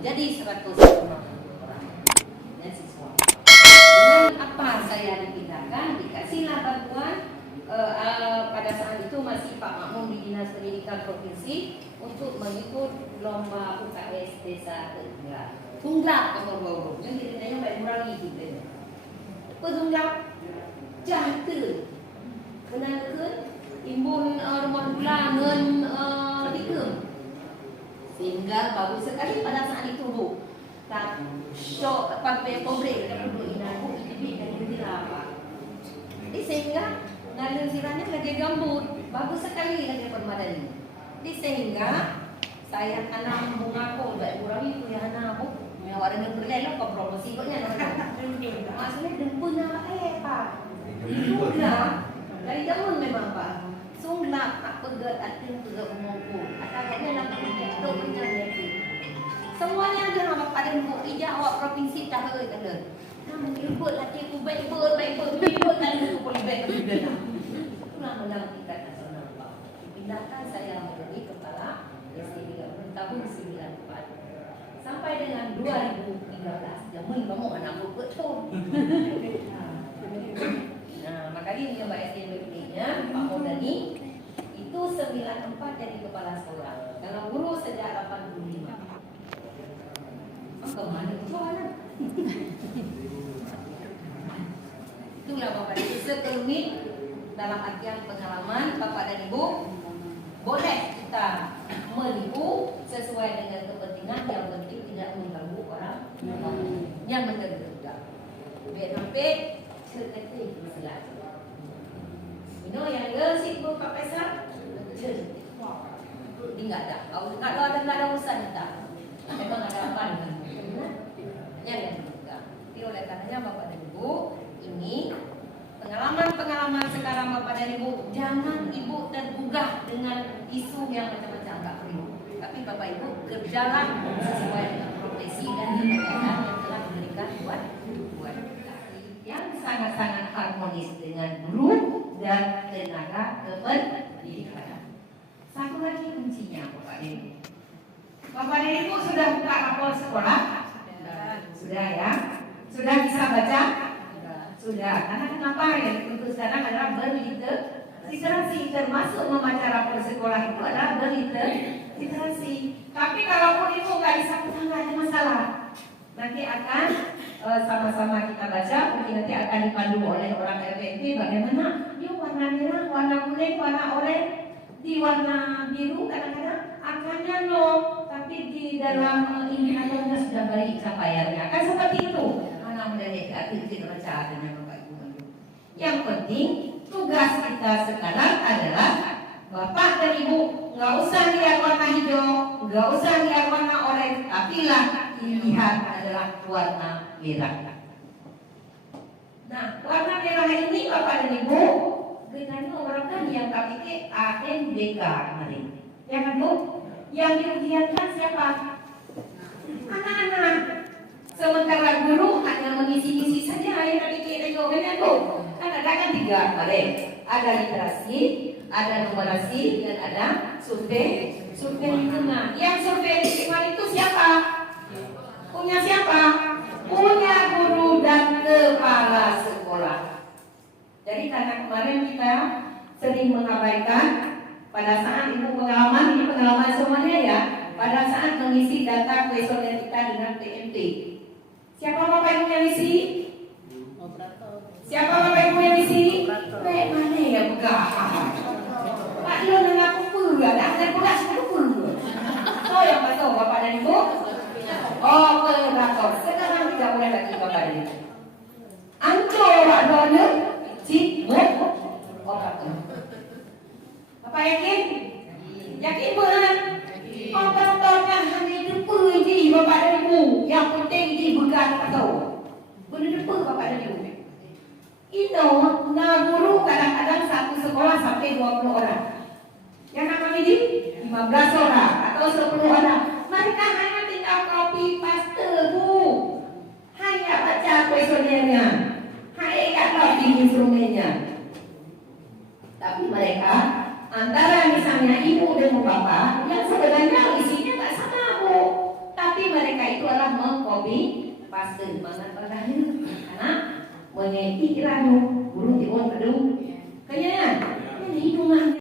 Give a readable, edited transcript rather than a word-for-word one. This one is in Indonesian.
menjadi 100 orang siswa. Dengan apa saya dipindahkan? Dikasihlah bantuan. Pada saat itu masih Pak Makmum di Dinas Pendidikan Provinsi untuk mengikut lomba UKS Desa Tunggak. Tunggak kamu yang ceritanya Pak Murali gitu. Tunggak jahta menangkan imbun rumah gula ngan dikem. Sehingga baru sekali pada saat itu bu tak syok pakai pemberi dekat dulu inaku ini dan ini apa. Jadi sehingga ngalir siranya lagi gambut, bagus sekali lagi permadani. Jadi sehingga saya tanam bunga kok, Mbak Murali itu ya tanam bu, yang warna berlelok ke promosi koknya. Maksudnya dempun Pak. Sudah dari zaman memang Pak. Sungguh tak pegat atin pegat mengumpul. Asalnya nak itu menjadi. Semuanya ada nama pada bu ijak awak provinsi tak ada kena. Kamu ribut lagi ku baik tadi ku boleh baik juga. Itulah menang tingkat nasional Pak. Dipindahkan saya menjadi kepala SD 30 tahun 94 sampai dengan 2013. Zaman kamu anak betul. Nah, makanya ini Mbak SD berikutnya Pak Modani itu 94 jadi kepala sekolah. Kalau guru sejak 85. Kemana itu mana? Itulah Bapak dan Ibu sekelumit dalam artian pengalaman Bapak dan Ibu boleh kita menipu sesuai dengan kepentingan, yang penting tidak mengganggu orang yang menderita. Biar sampai seketik silat. Ini yang gesik bu Pak Faisal, ini nggak ada urusan tak. Memang ada apa dengan yang juga. Jadi oleh karenanya Bapak dan Ibu ini pengalaman sekarang Bapak dan Ibu jangan Ibu tergugah dengan isu yang macam-macam tak perlu. Tapi Bapak Ibu kerjalah sesuai dengan profesi dan keadaan yang telah diberikan buat kita. Yang sangat-sangat harmonis dengan guru dan tenaga kependidikan. Satu lagi kuncinya Bapak dan Ibu. Bapak dan Ibu sudah buka rapor sekolah? Sudah ya? Sudah bisa baca? Sudah. Karena kenapa yang dituntut sekarang adalah berliterasi, termasuk membaca rapor sekolah itu adalah berliterasi. Tapi kalaupun Ibu nggak bisa buka, nggak ada masalah. Nanti akan sama-sama kita baca, mungkin nanti akan dipandu oleh orang RPP bagaimana yuk warna merah, warna kuning, warna oranye, di warna biru kadang-kadang akannya no, tapi di dalam ini akalnya sudah baik capaiannya. Kan seperti itu. Mana menjadi aktif baca dengan Bapak Ibu. Yang penting tugas kita sekarang adalah Bapak dan Ibu nggak usah lihat warna hijau, nggak usah lihat warna oranye, tapi lah dilihat adalah warna merah. Nah, warna merah ini Bapak dan Ibu bedanya orang kan yang KPK ANBK kemarin. Ya kan Bu? Yang diujiankan siapa? Anak-anak. Sementara guru hanya mengisi-isi saja yang KPK itu benar Bu. Kan ada kan 3 kemarin. Ada literasi, ada numerasi, dan ada survei lingkungan. Yang survei lingkungan itu siapa? Punya siapa? Punya guru dan kepala sekolah. Jadi karena kemarin kita sering mengabaikan pada saat Ibu pengalaman, ini pengalaman semuanya ya, pada saat mengisi data kuesioner kita dengan PMP. Siapa Bapak Ibu yang isi? Siapa Bapak Ibu yang isi? Mana ya bukan? Pak Lo mengaku puluh, ada pula 10. So yang betul Bapak dan Ibu? Oh, operator. Sekarang tidak boleh lagi Bapak dan Ibu. Ancol Pak Dono. Bapak yakin? Yakin benar? Operatornya hanya depu je Bapak dan Ibu. Yang penting di bekas atau benar depu Bapak dan Ibu. Itu guru kadang-kadang satu sekolah sampai 20 orang. Yang kami di 15 orang atau 10 orang. Mereka hanya tinggal copy paste Bu. Hanya baca kuesionernya. Hanya instrumennya. Tapi mereka antara misalnya ibu dan bapak yang sebenarnya isinya tak sama Bu, tapi mereka mereka itu adalah mengcopy paste mana padahal karena mengeti ilanu burung timun kedung